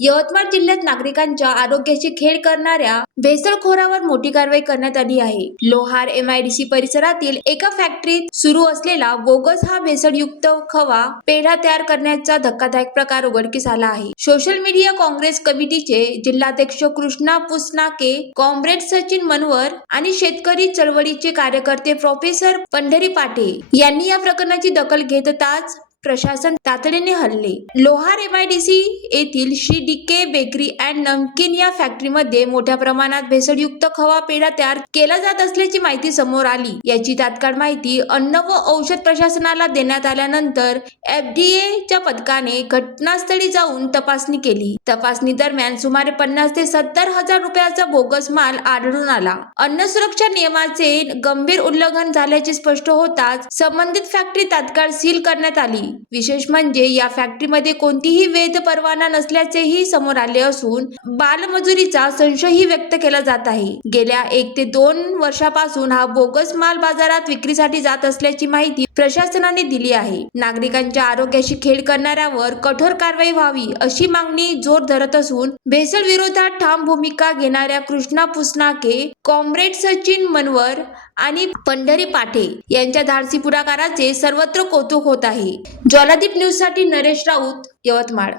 यवतमाळ जिल्ह्यात नागरिकांच्या आरोग्याची खेळ करणाऱ्या भेसळखोरावर मोठी कारवाई करण्यात आली आहे. लोहार MIDC परिसरातील एका फॅक्टरीत सुरू असलेला बोगस हा भेसळयुक्त खवा पेढा तयार करण्याचा धक्कादायक प्रकार उघडकीस आला आहे. सोशल मीडिया काँग्रेस कमिटीचे जिल्हाध्यक्ष कृष्णा पुसनाके, कॉम्रेड सचिन मनवर आणि शेतकरी चळवळीचे कार्यकर्ते प्रोफेसर पंढरी पाटे यांनी या प्रकरणाची दखल घेताच प्रशासन तातडीने हल्ले. लोहार MIDC येथील श्री DK बेकरी अँड नमकीन या फॅक्टरीमध्ये मोठ्या प्रमाणात भेसळयुक्त खवा पेढा तयार केला जात असल्याची माहिती समोर आली. याची तात्काळ माहिती अन्न व औषध प्रशासनाला देण्यात आल्यानंतर FDA च्या पथकाने घटनास्थळी जाऊन तपासणी केली. तपासणी दरम्यान सुमारे 50 ते 70 हजार रुपयाचा बोगस माल आढळून आला. अन्न सुरक्षा नियमाचे गंभीर उल्लंघन झाल्याचे स्पष्ट होताच संबंधित फॅक्टरी तात्काळ सील करण्यात आली. विशेष म्हणजे या फॅक्टरीमध्ये कोणतीही वैध परवाना नसल्याचेही समोर आले असून बालमजुरीचा संशयही व्यक्त केला जात आहे. गेल्या 1 ते 2 वर्षापासून हा बोगस माल बाजारात विक्रीसाठी जात असल्याची माहिती प्रशासनाने दिली आहे. नागरिकांच्या आरोग्याशी खेळ करणाऱ्यावर कठोर कारवाई व्हावी अशी मागणी जोर धरत असून भेसळ विरोधात ठाम भूमिका घेणाऱ्या कृष्णा पुसनाके, कॉम्रेड सचिन मनवर आणि पंढरी पाटे यांच्या धाडसी पुढाकाराचे सर्वत्र कौतुक होत आहे. ज्वालादीप न्यूज साठी नरेश राऊत, यवतमाळ.